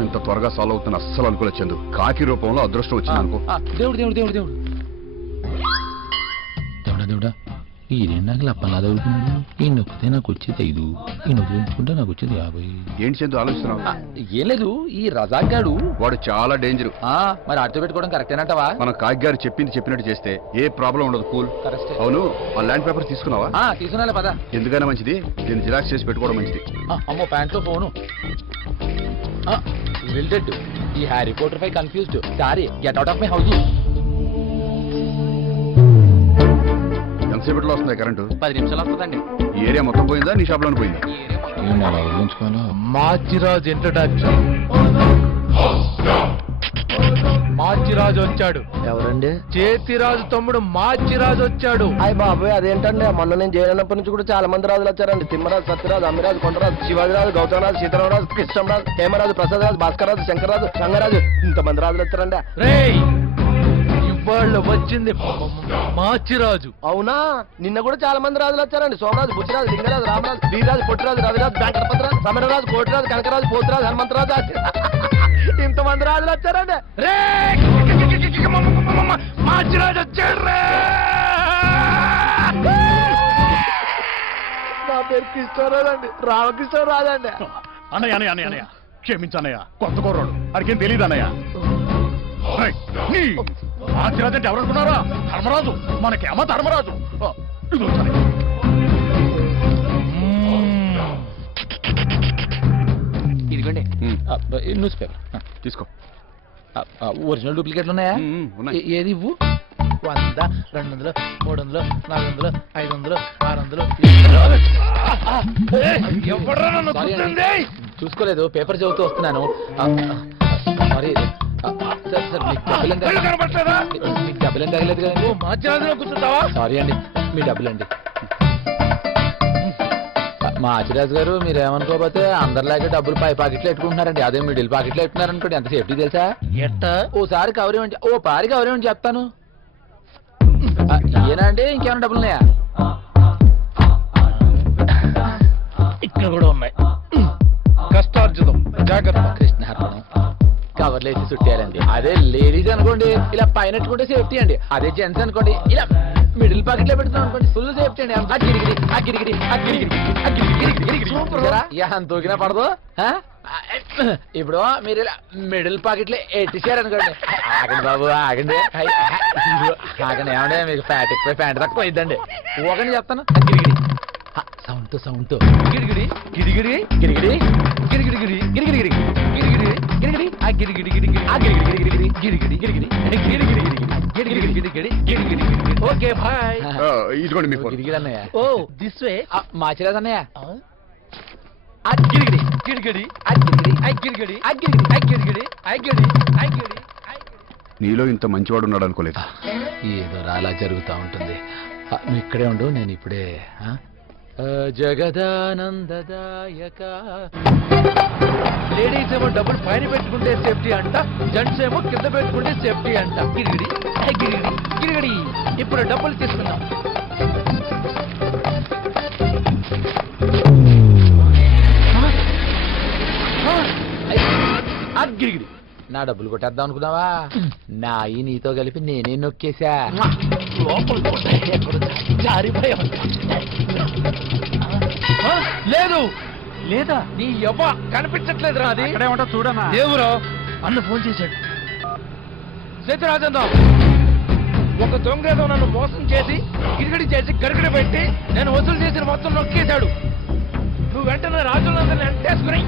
Problem ఇంత త్వరగా solve అవుతున్న అస్సలు అనుకోలేదు చందు. కాకి రూపంలో అదృష్టం వచ్చింది అనుకో. దేవుడు దేవుడు దేవుడు దేవుడు దేవుడా దేవుడా ఈ 2 నగలు అప్పలా చదువుకున్నాడు. ఈ నొక్కితే నాకు వచ్చేది 5, ఈ నొక్కి ఉంచుకుంటే నాకు వచ్చేది 50. ఏంటి చందు ఆలోచిస్తున్నావు? ఏం లేదు, ఈ రజాక్ గాడు వాడు చాలా డేంజర్. మరి ఆడితో పెట్టుకోవడం కరెక్టేనంటవా? మన కాకి గారు చెప్పినట్టు చేస్తే ఏ ప్రాబ్లం ఉండదు. కూల్. కరెక్టే. అవును, ఆ ల్యాండ్ పేపర్ తీసుకున్నావా? తీసుకున్నా పద. ఎందుకైనా మంచిది, దీన్ని జిరాక్స్ చేసి పెట్టుకోవడం మంచిది. అమ్మో ప్యాంట్లో ఫోను. రిలేటెడ్ ఈ హ్యారీ పోటర్ పై confused. Sorry, get out of my house. ఎంతసేపట్లో వస్తుంది కరెంటు? 10 నిమిషాలు వస్తుందండి. ఈ ఏరియా మొత్తం పోయిందా, నీ షాప్ లోనే పోయిందా? మార్చిరాజు ఇంట్రడక్షన్. మార్చిరాజు వచ్చాడు. ఎవరండి? చేతిరాజు తమ్ముడు మార్చిరాజు వచ్చాడు. అయ్య బాబోయ్, అదేంటండి? మొన్న నేను జైలన్నప్పటి నుంచి కూడా చాలా మంది రాజులు వచ్చారండి. తిమ్మరాజు, సత్యరాజు, అమ్మిరాజు, కొండరాజు, శివాజీరాజు, గౌతమరాజు, సీతారామరాజు, కృష్ణరాజు, హేమరాజు, ప్రసాదరాజు, భాస్కరరాజు, శంకరరాజు, రంగరాజు, ఇంతమంది రాజులు వచ్చారండి. రేయ్, ఇవాళ వచ్చింది మార్చిరాజు. అవునా? నిన్న కూడా చాలా మంది రాజులు వచ్చారండి. సోమరాజు, బుచ్చిరాజు, లింగరాజు, రామరాజు, వీరరాజు, పొట్టిరాజు, రవిరాజు, వెంకటపతిరాజు, సమరరాజు, కోటిరాజు, కనకరాజు, పోతురాజు, హనుమంతరాజు, ఇంతమంది రాజులు వచ్చారండి. మార్చిరాజు వచ్చాడు. నా పేరు కృష్ణరాజు అండి, రామకృష్ణరాజు అండి. అన్నయ్య అన్నయ్య అన్నయ్య అన్నయ్య క్షమించన్నయ్య, కొత్త కుర్రాడు, అడిగేం తెలియదు అన్నయ్య. మార్చిరాజు అంటే ఎవరనుకున్నారా? ధర్మరాజు, మనకేమో ధర్మరాజు. ఇదిగోండి న్యూస్ పేపర్ తీసుకో. ఒరిజినల్ డూప్లికేట్లు ఉన్నాయా? ఏది ఇవ్వు. 100, 200, 300, 400, 500, 600. ఎవడరా నన్ను గుర్తుంది? చూసుకోలేదు, పేపర్ చదువుతూ వస్తున్నాను. సారీ సార్, మీకు డబ్బులేం తగలేదు కదండి? మార్చిరాజులో కూర్చుంటావా? సారీ అండి, మీ డబ్బులండి. మా ఆచిరాజు గారు, మీరేమనుకోకపోతే అందరిలాగే డబ్బులు పై పాకెట్లో పెట్టుకుంటున్నారండి. అదే మిడిల్ పాకెట్లో పెట్టుకున్నారనుకోండి, ఎంత సేఫ్టీ తెలుసా? ఎట్టా? ఓసారి కవర్ ఇవ్వండి, ఓ పారి కవర్ ఇవ్వండి చెప్తాను. ఏనా అండి, ఇంకేమైనా డబ్బులు ఉన్నాయా? ఇక్కడ కూడా ఉన్నాయి. కష్టార్జితం, జాగ్రత్త. కృష్ణార్పణం. కవర్లు వేసి చుట్టేయాలండి. అదే లేడీస్ అనుకోండి ఇలా పైన పెట్టుకుంటే సేఫ్టీ అండి. అదే జెంట్స్ అనుకోండి ఇలా మిడిల్ పాకెట్ లో పెడుతున్నాం అనుకోండి, ఫుల్ సేఫ్టీ అండి. తూకినా పడదు. ఇప్పుడు మీరు ఇలా మిడిల్ పాకెట్ లో ఎట్టిసారనుకోండి, ఆగండి బాబు ఆగండి, ఆగండి. ఏమంటే మీకు ఫ్యాట్ ఎక్కువ, ఫ్యాట్ తక్కువ ఇద్దండి. ఓగండి చెప్తాను. సౌండ్ సౌండ్ గిరిగిరి గిరిగిరి గిరిగిరి గిరిగిరి గిరిగిరి గిరిగిరి గిరిగిరి గిరిగిరి ఆ గిరిగిరి గిరిగిరి ఆ గిరిగిరి గిరిగిరి గిరిగిరి గిరిగిరి గిరిగిరి గిరిగిరి గిరిగిరి గిరిగిరి. Okay bye. ఇదిగోండి మీ ఫోన్. గిరిగిరి అన్నయ్య. Oh this way. మార్చిరాజు అన్నయ్య. ఆ గిరిగిరి గిరిగిరి ఆ గిరిగిరి ఆ గిరిగిరి ఆ గిరిగిరి ఆ గిరిగిరి ఆ గిరిగిరి ఆ గిరిగిరి. నీలో ఇంత మంచివాడు ఉన్నాడు అనుకోలేదు. ఏదో రాలా జరుగుతూ ఉంటుంది. నువ్వు ఇక్కడే ఉండు, నేను ఇప్పుడే. జగదానందదాయక. లేడీస్ ఏమో డబ్బులు పైన పెట్టుకుంటే సేఫ్టీ అంట, జెంట్స్ ఏమో కింద పెట్టుకుంటే సేఫ్టీ అంట. గిరిగిరి గిరిగిరి గిరిగిరి. ఇప్పుడు డబ్బులు తీసుకుందాం. గిరిగిరి. నా డబ్బులు కొట్టేద్దాం అనుకున్నావా? నాయి నీతో కలిపి నేనే నొక్కేశా. లేదు లేదా? నీ యవ్వ కనిపించట్లేదు రా. అది ఎక్కడేమంటా చూడనా? దేవురా అన్న ఫోన్ చేశాడు. సత్యరాజందా, ఒక దొంగేదో నన్ను మోసం చేసి గిరిగిడి చేసి గడిగడ పెట్టి నేను వసూలు చేసిన మొత్తం నొక్కేశాడు. నువ్వు వెంటనే రాజులందరినీ వెంటేసుకుని